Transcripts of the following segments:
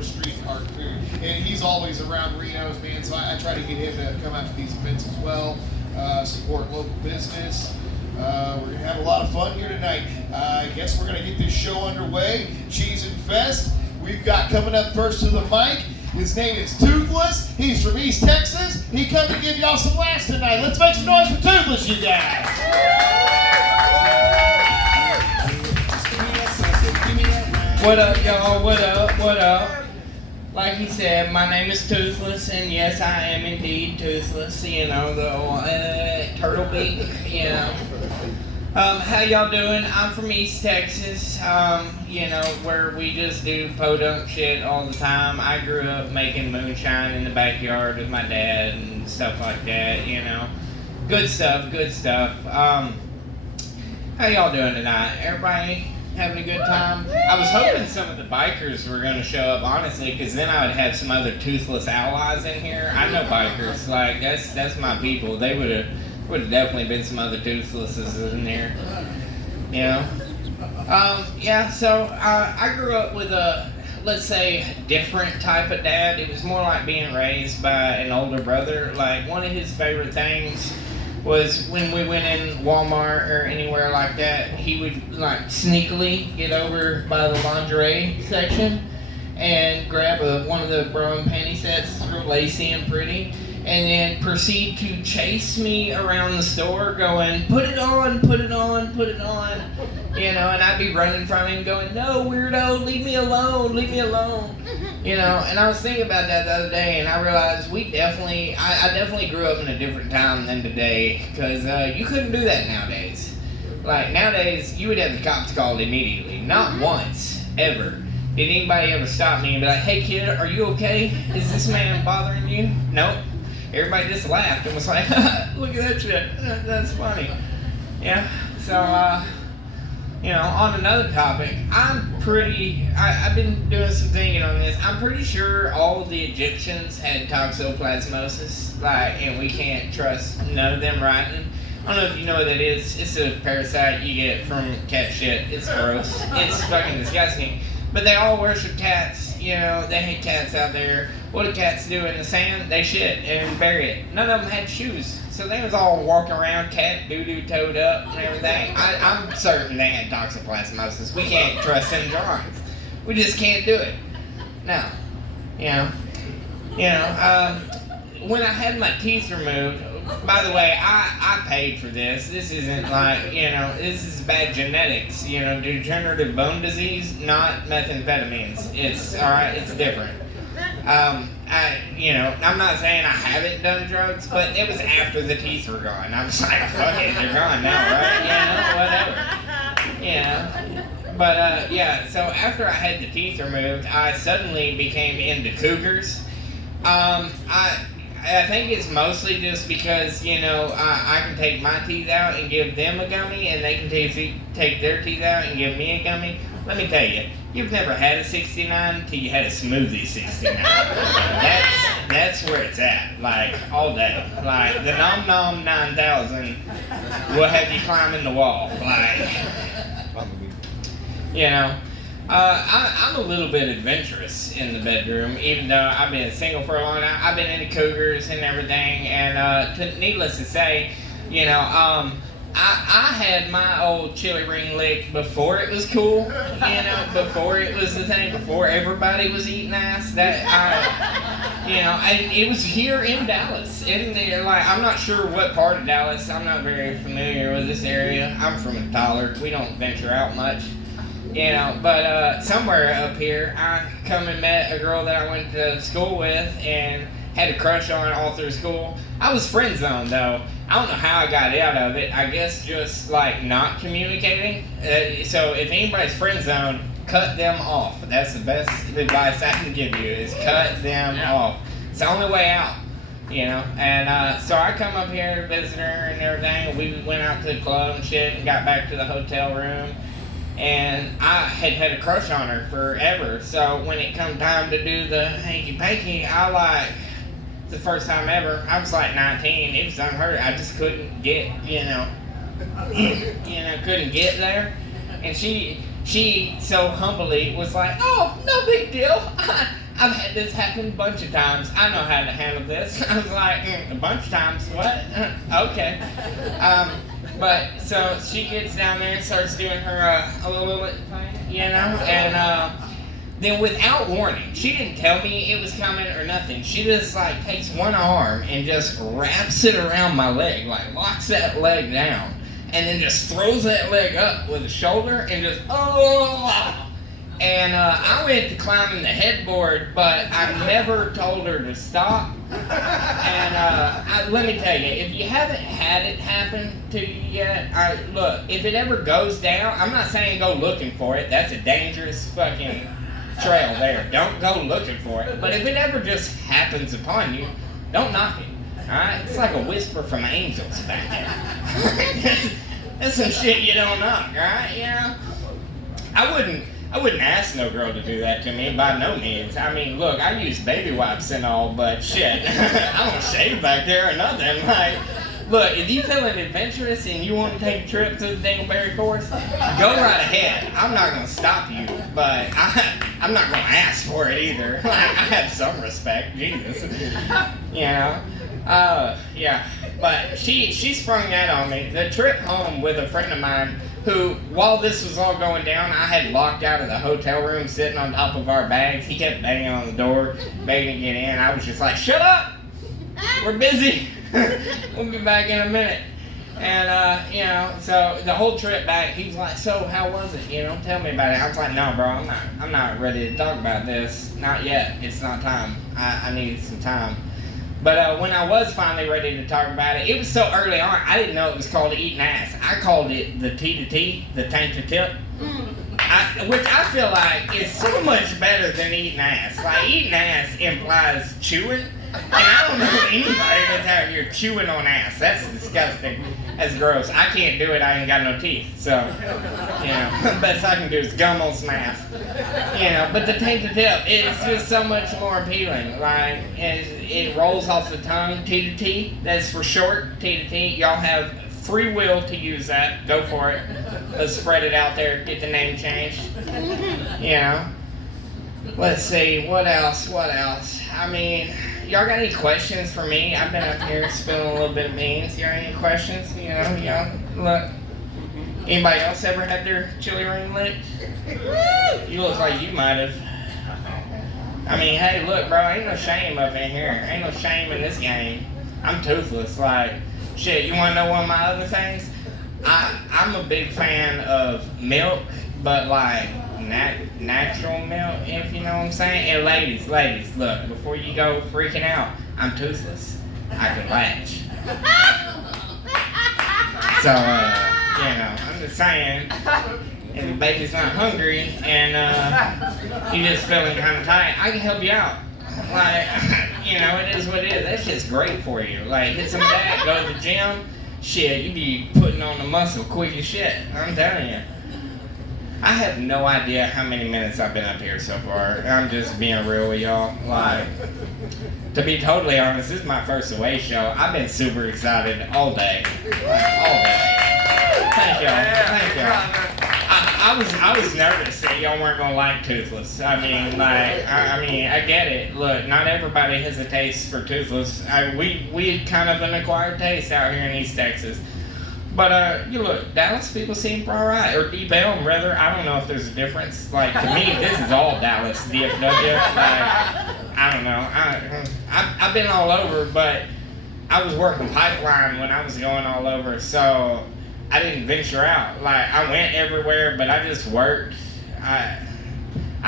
popular street cart food. And he's always around Renos, man, so I try to get him to come out to these events as well, support local business. We're going to have a lot of fun here tonight. I guess we're going to get this show underway. Cheese and Fest. We've got coming up first to the mic. His name is Toothless. He's from East Texas. He come to give y'all some laughs tonight. Let's make some noise for Toothless, you guys. What up, y'all? What up? What up? Like he said, my name is Toothless, and yes, I am indeed toothless. You know, the turtle beak. You know. How y'all doing? I'm from East Texas. You know, where we just do podunk shit all the time. I grew up making moonshine in the backyard with my dad and stuff like that. You know, good stuff. Good stuff. How y'all doing tonight? Everybody having a good time? I was hoping some of the bikers were going to show up, honestly, because then I would have some other toothless allies in here. I know bikers, like that's my people. They would have definitely been some other toothlesses in there, you know. Yeah. So I grew up with a, let's say, different type of dad. It was more like being raised by an older brother. Like one of his favorite things was when we went in Walmart or anywhere like that, he would like sneakily get over by the lingerie section and grab one of the bra and panty sets, real lacy and pretty, and then proceed to chase me around the store going, put it on, put it on, put it on, you know, and I'd be running from him going, no, weirdo, leave me alone, you know. And I was thinking about that the other day, and I realized I definitely grew up in a different time than today, because you couldn't do that nowadays. Like, nowadays, you would have the cops called immediately, not once, ever. Did anybody ever stop me and be like, hey kid, are you okay? Is this man bothering you? Nope. Everybody just laughed and was like, look at that shit, that's funny. Yeah, so, you know, on another topic, I've been doing some thinking on this. I'm pretty sure all the Egyptians had toxoplasmosis, and we can't trust none of them writing. I don't know if you know what that is. It's a parasite you get from cat shit. It's gross. It's fucking disgusting. But they all worship cats, you know, they hate cats out there. What do cats do in the sand? They shit and bury it. None of them had shoes. So they was all walking around, cat doo-doo toed up and everything. I'm certain they had toxoplasmosis. We can't trust them drawings. We just can't do it. No. You know, when I had my teeth removed, by the way, I paid for this. This isn't like, you know, this is bad genetics. You know, degenerative bone disease, not methamphetamines. It's, alright, it's different. You know, I'm not saying I haven't done drugs, but it was after the teeth were gone. I was like, fuck it, they're gone now, right? You know, whatever. You know. But, yeah, so after I had the teeth removed, I suddenly became into cougars. I think it's mostly just because, you know, I can take my teeth out and give them a gummy, and they can take their teeth out and give me a gummy. Let me tell you, you've never had a 69 until you had a smoothie 69. That's where it's at, like, all day. Like, the Nom Nom 9000 will have you climbing the wall, like, you know. I'm a little bit adventurous in the bedroom, even though I've been single for a long time. I've been into cougars and everything, and needless to say, you know, I had my old chili ring licked before it was cool, you know, before it was the thing, before everybody was eating ass. You know, it was here in Dallas. I'm not sure what part of Dallas. I'm not very familiar with this area. I'm from Tyler. We don't venture out much. You know, but somewhere up here, I come and met a girl that I went to school with and had a crush on all through school. I was friend zoned though. I don't know how I got out of it. I guess just like not communicating. So if anybody's friend zoned, cut them off. That's the best advice I can give you is cut them off. It's the only way out. You know, and so I come up here to visit her and everything. We went out to the club and shit and got back to the hotel room. And I had a crush on her forever, so when it come time to do the hanky-panky, the first time ever, I was like 19, it was unheard of. I just couldn't get, couldn't get there. And she so humbly was like, oh, no big deal, I've had this happen a bunch of times. I know how to handle this. I was like, a bunch of times, what? Okay. But so she gets down there and starts doing her a little, you know, and then without warning, she didn't tell me it was coming or nothing. She just like takes one arm and just wraps it around my leg, like locks that leg down, and then just throws that leg up with a shoulder and just And I went to climbing the headboard, but I never told her to stop. And let me tell you, if you haven't had it happen to you yet, look, if it ever goes down, I'm not saying go looking for it. That's a dangerous fucking trail there. Don't go looking for it. But if it ever just happens upon you, don't knock it. Alright? It's like a whisper from angels back there. That's some shit you don't knock, alright? You know? I wouldn't ask no girl to do that to me, by no means. I mean, look, I use baby wipes and all, but shit, I don't shave back there or nothing. Like, look, if you feeling adventurous and you want to take a trip to the Dingleberry Forest, go right ahead. I'm not going to stop you, but I'm not going to ask for it either. Like, I have some respect, Jesus. You know? Yeah. But she sprung that on me. The trip home with a friend of mine, who, while this was all going down, I had locked out of the hotel room sitting on top of our bags. He kept banging on the door, begging to get in. I was just like, shut up! We're busy. We'll be back in a minute. And, you know, so the whole trip back, he was like, so how was it? You know, tell me about it. I was like, no, bro, I'm not ready to talk about this. Not yet. It's not time. I need some time. But when I was finally ready to talk about it, it was so early on, I didn't know it was called eating ass. I called it the T to T, the tank to tip, which I feel like is so much better than eating ass. Like, eating ass implies chewing, and I don't know anybody that's out here chewing on ass. That's disgusting. That's gross. I can't do it. I ain't got no teeth. So, you know, best I can do is gum on some ass. You know, but the tank to tip, it's just so much more appealing. Like, it rolls off the tongue, T to T. That's for short, T to T. Y'all have free will to use that. Go for it. Let's spread it out there. Get the name changed. You know. Let's see. What else? I mean, y'all got any questions for me? I've been up here spilling a little bit of beans. Y'all any questions? You know, y'all look. Anybody else ever had their chili ring licked? You look like you might have. I mean, hey, look, bro, ain't no shame up in here. Ain't no shame in this game. I'm toothless. Like, shit, you want to know one of my other things? I'm a big fan of milk, but like natural milk, if you know what I'm saying. And ladies, look, before you go freaking out, I'm toothless. I can latch. So, you know, I'm just saying, if the baby's not hungry and you're just feeling kind of tight, I can help you out. Like, you know, it is what it is. That's just great for you. Like, hit some back, go to the gym, shit, you be putting on the muscle quick as shit. I'm telling you. I have no idea how many minutes I've been up here so far. I'm just being real with y'all. Like, to be totally honest, this is my first away show. I've been super excited all day. Like, all day. Thank y'all. I was nervous that y'all weren't gonna like Toothless. I mean, like, I get it. Look, not everybody has a taste for Toothless. We kind of an acquired taste out here in East Texas. But, you look, Dallas people seem alright, or Deep Elm, rather. I don't know if there's a difference. Like, to me, this is all Dallas, DFW. Like, I don't know. I've been all over, but I was working pipeline when I was going all over, so I didn't venture out. Like, I went everywhere, but I just worked. I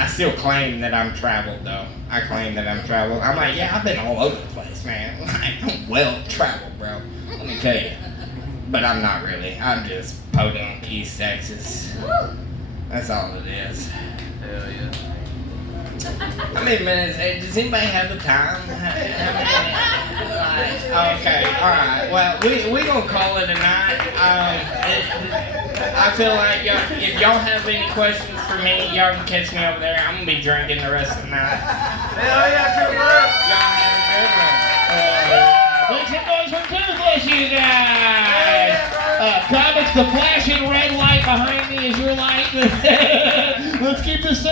still claim that I'm traveled, though. I claim that I'm traveled. I'm like, yeah, I've been all over the place, man. Like, I'm well traveled, bro. Let me tell you. But I'm not really. I'm just podunk East Texas. That's all it is. Hell yeah. How many minutes? Does anybody have the time? How many minutes? Okay, alright. Well, we gonna call it a night. I feel like if y'all have any questions for me, y'all can catch me over there. I'm gonna be drinking the rest of the night. Hell yeah, good work. Y'all have a good one. Make some noise for Toothless, you guys! Comics, the flashing red light behind me is your light. Let's keep this thing